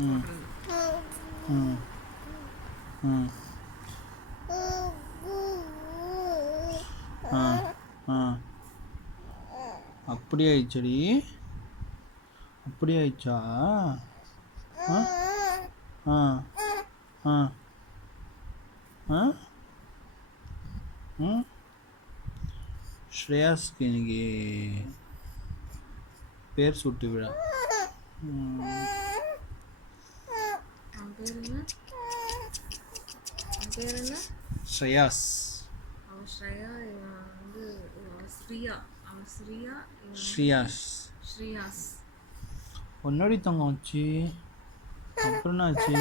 ம் ம் ம் ஆ ஆ அப்படியே ஆயிடுச்சடி, அப்படியே ஆயிடுச்சா? ஆ ஆ ஆ ஆ ம் ஸ்ரேயாஸ்க்கு இன்னைக்கு பேர் சூட்டு விழா. அவன் பேர் என்ன? அவன் பேர் என்ன? ஸ்ரேயாஸ். அவன் ஸ்ரேயா, இவன் வந்து இவன் ஸ்ரீயா. அவன் ஸ்ரீயா, இவன் வந்து ஸ்ரேயாஸ் ஸ்ரீயாஸ். ஒன்னோடி தங்கம் வச்சு அப்புறம் என்ன ஆச்சு?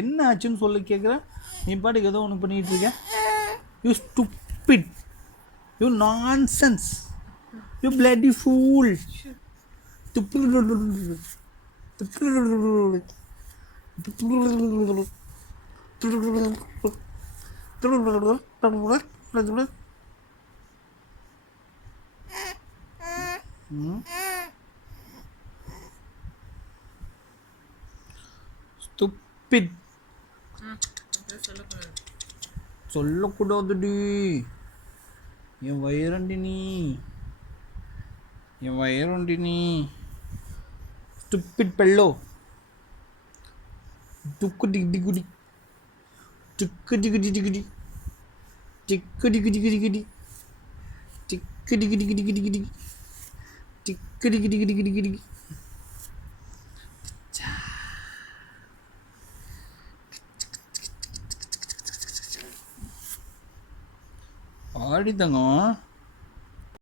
என்ன ஆச்சுன்னு சொல்லி கேட்குற? நீ பாட்டுக்கு ஏதோ ஒன்று பண்ணிட்டு இருக்க. You stupid, you nonsense, you bloody fool. Stupid. அதை சொல்லக்கூடாது. சொல்லக்கூடாதுடி. என் வயிறண்டி நீ, என் வயிறுண்டி நீ. Stupid fellow. துக்கு டிக் டிகுடி, டிக்கு டிகு டிகுடி, டிக்கு டிகு டிகு டிகுடி, டிக்கு டிகு டிகு டிகு டிகுடி, டிக்கு டிகு டிகு டிகு டிகுடி. ஆடி தங்கம்.